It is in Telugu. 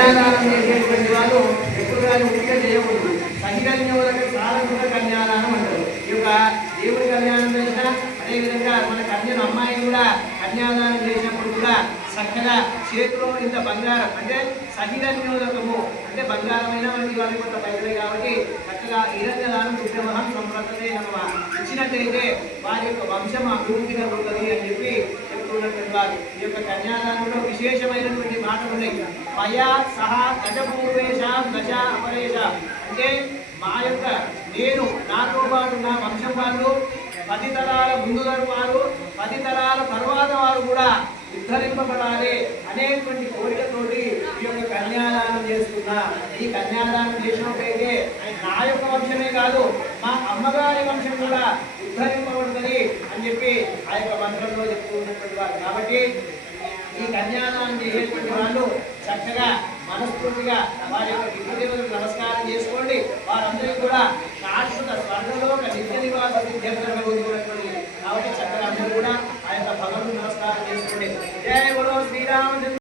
కన్యాదానం చేసేటువంటి వాళ్ళు ఎప్పుడు కానీ ఉంటే చేయకూడదు. సహికన్యోదక సాధకుల కన్యాదానం అంటారు. ఈ యొక్క దేవుడి కళ్యాణం చేసిన అదేవిధంగా మన కన్యను అమ్మాయిని కూడా కన్యాదానం చేసినప్పుడు కూడా చక్కగా చేతిలో ఇంత బంగారం అంటే సహిరన్యోదకము అంటే బంగారమైన మనకి వాళ్ళ కొంత పైసలే కాబట్టి చక్కగా హిరణ్యదానం దుర్గమహం సంప్రదతే నమ ఇచ్చినట్టయితే వారి యొక్క వంశం అభివృద్ధి కలుగుతుంది అని చెప్పి చెప్తున్నటువంటి వారు. ఈ యొక్క కన్యాదానంలో విశేషమైనటువంటి మాటలు ఉన్నాయి. మయా సహా గజపూర్వేష గజ అపరేష అంటే మా యొక్క నేను నాతో పాటు నా వంశం వాళ్ళు 10 తరాల ముందు వారు 10 తరాల తర్వాత వారు కూడా ఉద్ధరింపబడాలి అనేటువంటి కోరికతోటి ఈ యొక్క కన్యాదానం చేస్తున్నా. ఈ కన్యాదానం చేసినట్టయితే నా యొక్క వంశమే కాదు మా అమ్మగారి వంశం కూడా ఉద్ధరింపబడుతుంది అని చెప్పి ఆ యొక్క మంత్రంలో చెప్తూ ఉన్నటువంటి వారు. కాబట్టి ఈ కన్యాదానం చేసేటువంటి వాళ్ళు చక్కగా మనస్ఫూర్తిగా వారి యొక్క పితృదేవులకు నమస్కారం చేసుకోండి. వారందరికీ కూడా శాశ్వత స్వర్గలోక నిత్య నివాస సిద్ధ్యర్థులు